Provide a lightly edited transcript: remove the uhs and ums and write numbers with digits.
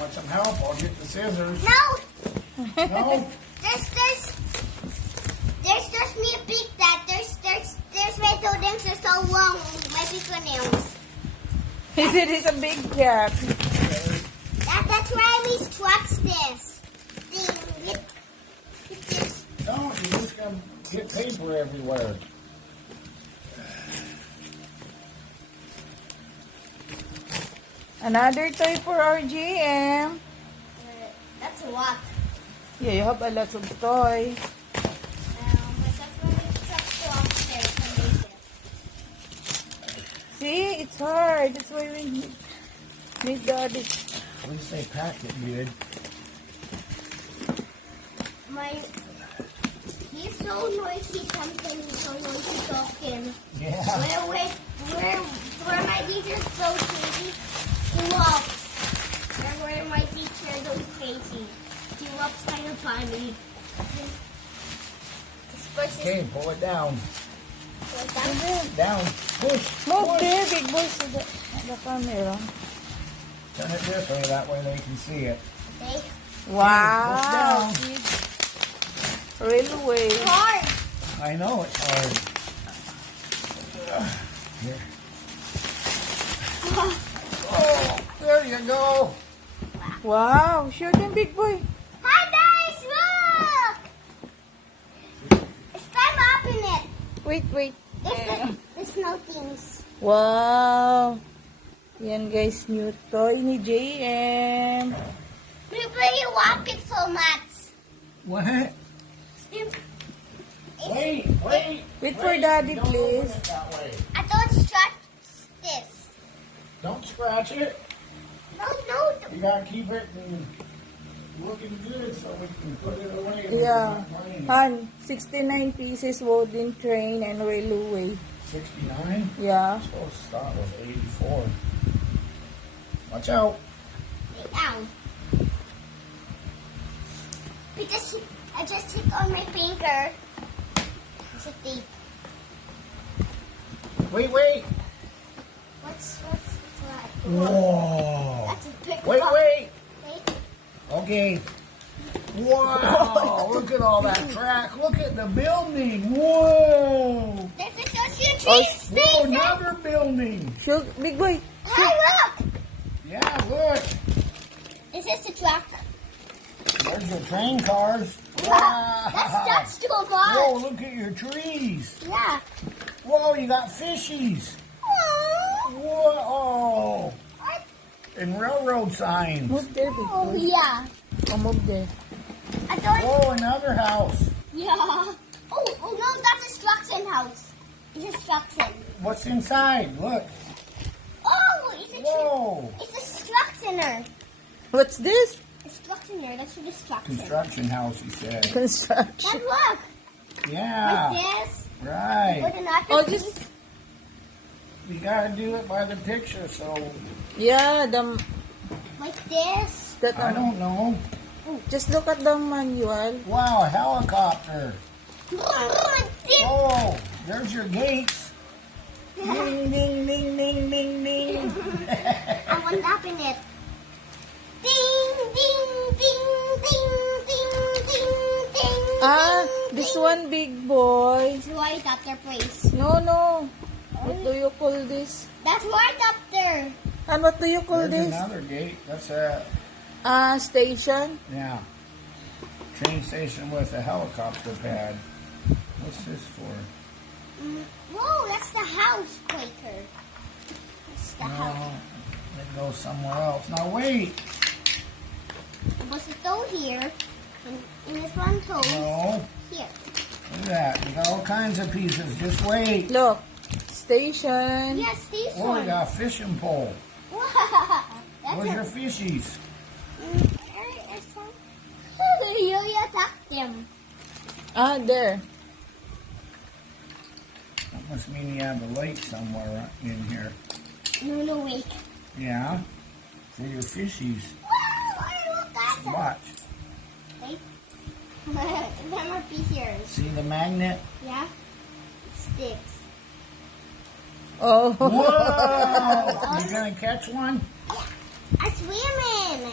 Want some help? I'll get the scissors. No! No? There's just me a big that. There's my toenails are so long. My fingernails. He said he's a big cat. That's why we scratch this. Thing. This. Don't. You're just going to get paper everywhere. Another toy for our GM. That's a lot. Yeah, you have a lot of toys. My husband trucks go upstairs and leave it. See, it's hard. That's why we need daddy. At least they packed it good. He's so noisy something. He's so noisy talking. Yeah. Where my teacher goes crazy, he loves. Where my teacher goes crazy, he loves kind of funny. Okay, pull it down. Down. Down. Push. Move Push. there, big boy, to the camera. Turn it this way. That way they can see it. Okay. Wow. Push Railway. Hard. I know it's hard. Here. Oh, there you go. Wow. Shoot him, big boy. Hi guys, look! It's time to open it. Wait. There's no things. Wow. Yan guys, new toy ni JM. Why you walk it so much? What? Wait. Wait for daddy, Don't please. open it that way. I don't scratch this. Don't scratch it. No. You gotta keep it looking good so we can put it away. and Yeah. not burn it. Han, 69 pieces wooden train and railway. 69? Yeah. I'm supposed to start with 84. Watch out. Lay down. Because I just hit on my finger. It's a tape. Wait. What's what? Whoa. That's a big Wait. rock. Wait. Wait. Okay. Wow. Look at all that track. Look at the building. Whoa. There's a social Oh, train Whoa, station. another building. Shoot, big boy. Hey, look! Yeah, look. Is this a truck? There's the train cars. Wow. That's too Whoa, much. look at your trees. Yeah. Whoa, you got fishies. Oh. Whoa. And railroad signs. Move there, big Oh, boy. yeah. Oh, move there. I thought. Whoa, another house. Yeah. Oh no, that's a Struction house. It's a Struction. What's inside? Look. Oh, it's a Whoa. It's a Structioner. What's this? A Structioner. That's for the Struction. Construction house, he said. Construction. Then look. Yeah. Like this. Right. With another Oh, piece. just, You gotta do it by the picture, so yeah, Like this. that I don't know. Just look at the manual. Wow, a helicopter. Ding. Oh, there's your gates. Ding, ding, ding, ding, ding, ding. I want to open it. Ding, ding, ding, ding, ding, ding, ding. Ah, ding, this ding. one, big boy. It's helicopter place. No. What do you call this? That's helicopter. And what do you call There's this? another gate. That's a, Station. yeah, train station with a helicopter pad. What's this for? Whoa, that's the house, Quaker. That's the house. No, it goes somewhere else. Now wait. What's the toe here? In this one toe. No, Here. look at that. You got all kinds of pieces. Just wait. Look. Station. Yes, this Oh, we one. got a fishing pole. Wow. That's Where's a... your fishies? You attack them. Ah, there. That must mean you have a lake somewhere in here. No, wait. Yeah, for your fishies. Wow, look at them. Watch. Wait. There might be here. See the magnet? Yeah? It sticks. Oh. Whoa! You gonna catch one? I swim in.